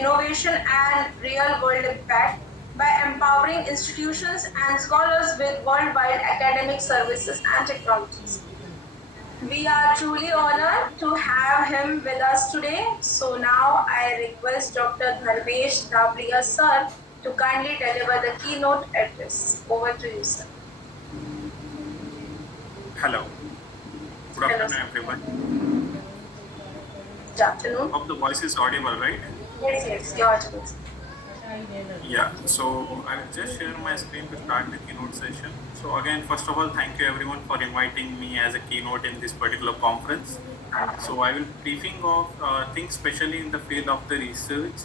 innovation and real-world impact by empowering institutions and scholars with worldwide academic services and technologies. We are truly honored to have him with us today. So now I request Dr. Dharmesh Davriya sir to kindly deliver the keynote address. Over to you, sir. Hello. Good Hello, afternoon, sir. everyone. Good afternoon. Hope the voice is audible, right? Yes, you're audible. Yeah. So I will just share my screen to start the keynote session. So again, first of all, thank you everyone for inviting me as a keynote in this particular conference. So I will briefing of things especially in the field of the research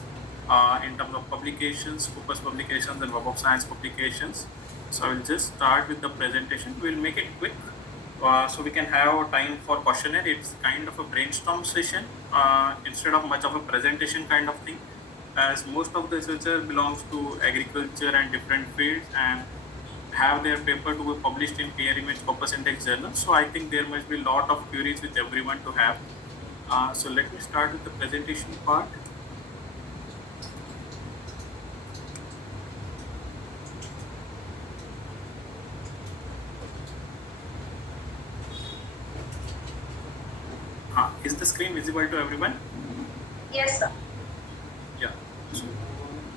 in terms of publications, Scopus publications and Web of Science publications. So I will just start with the presentation. We'll make it quick so we can have time for questionnaire. It's kind of a brainstorm session instead of much of a presentation kind of thing, as most of the researchers belongs to agriculture and different fields and have their paper to be published in peer reviewed Scopus Index journal. So I think there must be a lot of queries with everyone to have. So let me start with the presentation part. Is the screen visible to everyone? Yes, sir. Yeah. So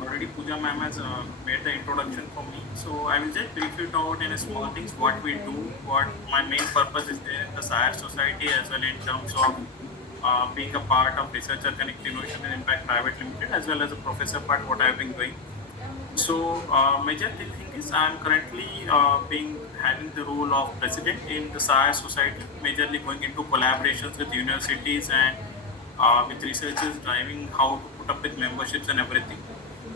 already Pooja ma'am has made the introduction for me. So I will just brief it out in a small things what we do, what my main purpose is there in the SIARE society, as well in terms of being a part of Researcher Connect Innovation and Impact Private Limited, as well as a professor part what I've been doing. So major thing is I'm currently having the role of president in the SIARE society, majorly going into collaborations with universities and with researchers driving how to put up with memberships and everything.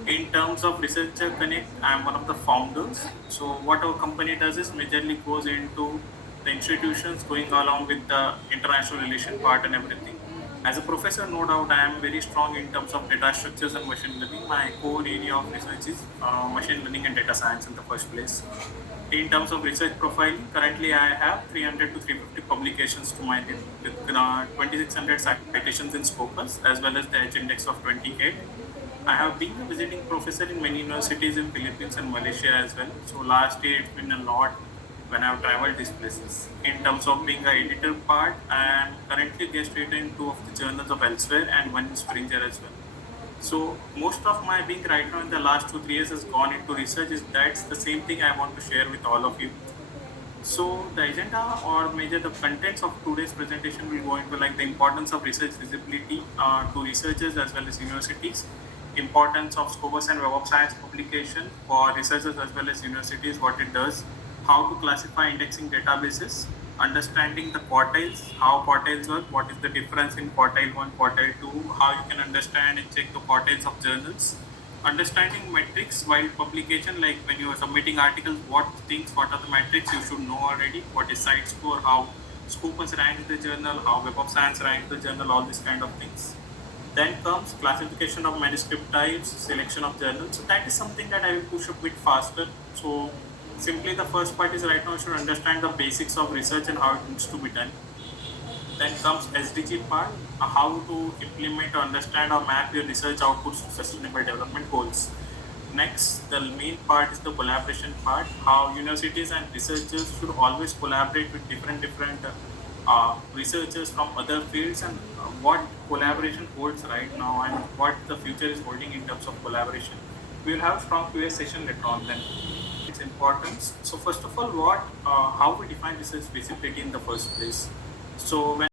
In terms of Researcher Connect, I'm one of the founders. So what our company does is majorly goes into the institutions going along with the international relation part and everything. As a professor, no doubt, I am very strong in terms of data structures and machine learning. My core area of research is machine learning and data science in the first place. In terms of research profiling, currently I have 300 to 350 publications to my name with 2600 citations in Scopus as well as the H index of 28. I have been a visiting professor in many universities in Philippines and Malaysia as well. So last year it's been a lot when I've traveled these places. In terms of being an editor part, I am currently guest editor in 2 of the journals of Elsewhere and 1 in Springer as well. So most of my being right now in the last 2-3 years has gone into research. Is that's the same thing I want to share with all of you. So the agenda or major the contents of today's presentation will go into like the importance of research visibility to researchers as well as universities, importance of Scopus and Web of Science publication for researchers as well as universities, what it does, how to classify indexing databases, understanding the quartiles, how quartiles work, what is the difference in quartile 1, quartile 2, how you can understand and check the quartiles of journals, understanding metrics while publication, like when you are submitting articles, what are the metrics you should know already, what is site score, how Scopus ranks the journal, how Web of Science ranks the journal, all these kind of things. Then comes classification of manuscript types, selection of journals. So that is something that I will push a bit faster. So simply the first part is right now you should understand the basics of research and how it needs to be done. Then comes SDG part, how to implement or understand or map your research outputs to sustainable development goals. Next, the main part is the collaboration part, how universities and researchers should always collaborate with different researchers from other fields, and what collaboration holds right now and what the future is holding in terms of collaboration. We will have a strong Q&A session later on then. Its importance. So first of all, how we define research visibility in the first place. So when